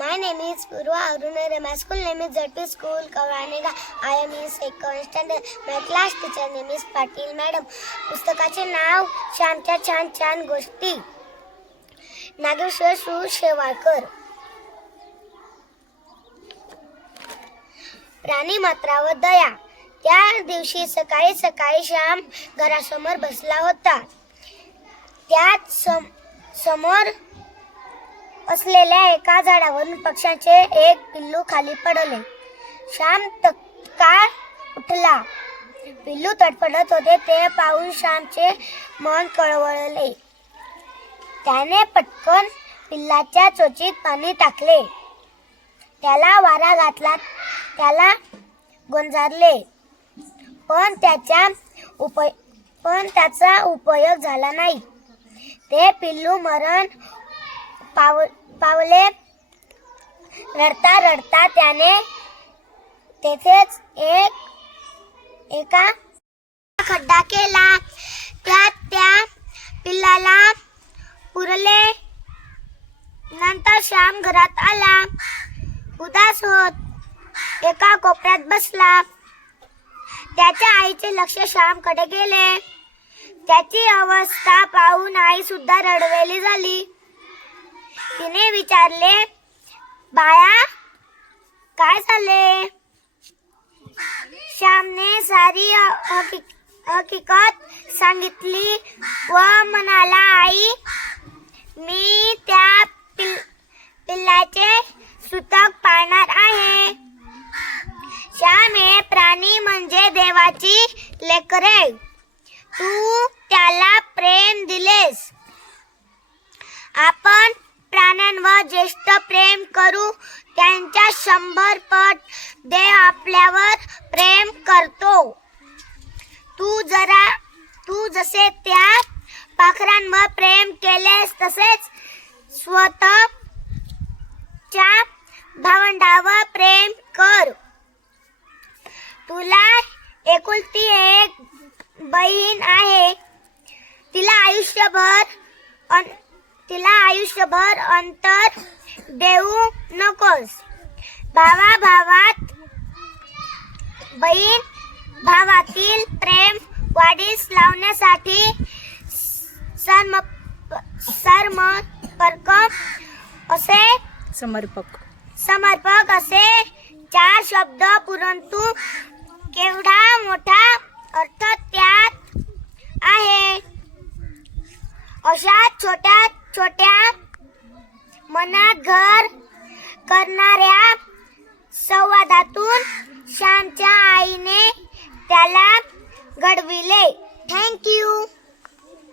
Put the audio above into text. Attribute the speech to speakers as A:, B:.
A: My name is Purva Arunare. My school name is ZP School, Kavanega. I am in second standard. My class teacher name is Patil Madam. पुस्तकाचे नाव श्यामच्या छान छान गोष्टी नागेश्वर सु शेवाळकर प्राणी मात्रा व दया त्या दिवशी सकाळी सकाळी श्याम घरासमोर बसला होता त्यात सम समोर असलेल्या एका झाडावरून पक्ष्याचे एक पिल्लू खाली पडले. श्याम तत्काळ उठला. पिल्लू तडफडत होते ते पाहून श्यामचे मन कळवळले. त्याने पटकन पिल्लाच्या चोचीत पाणी टाकले. त्याला वारा घातला त्याला गोंजारले. पण त्याच्या उप पण त्याचा उपयोग झाला नाही. ते पिल्लू मरण पाव पावले रडता रडता त्याने तेथेच एक एका खड्डा केला. त्यात त्या पिल्लाला पुरले. नंतर श्याम घरात आला. उदास होत एका कोपऱ्यात बसला. त्याच्या आईचे लक्ष श्यामकडे गेले. त्याची अवस्था पाहून आई सुद्धा रडवेली झाली. तिने विचारले बाळा काय झाले श्यामने सारी हकीकत सांगितली व म्हणाला आई मी त्या पिल पिल्लाचे सुतक पाळणार आहे. श्याम हे प्राणी म्हणजे देवाची लेकरे. तू त्याला प्रेम दिलेस. आपण करू. त्यांच्या शंभर पट देव आपल्यावर प्रेम करतो. तू जरा तू जसे त्या पाखरांवर प्रेम केलेस तसेच स्वतःच्या भावंडावर प्रेम कर. तुला एकुलती एक बहीण आहे. तिला आयुष्यभर तिला आयुष्यभर अंतर देऊ नकोस. भावा भावात बहीण भावातील प्रेम वाढीस लावण्यासाठी सर्म सर्मपर्क असे
B: समर्पक.
A: समर्पक असे चार शब्द परंतु केवढा मोठा अर्थ त्यात आहे. अशा छोट्या छोट्या मनात घर करणाऱ्या संवादातून श्यामच्या आईने त्याला घडविले. थँक्यू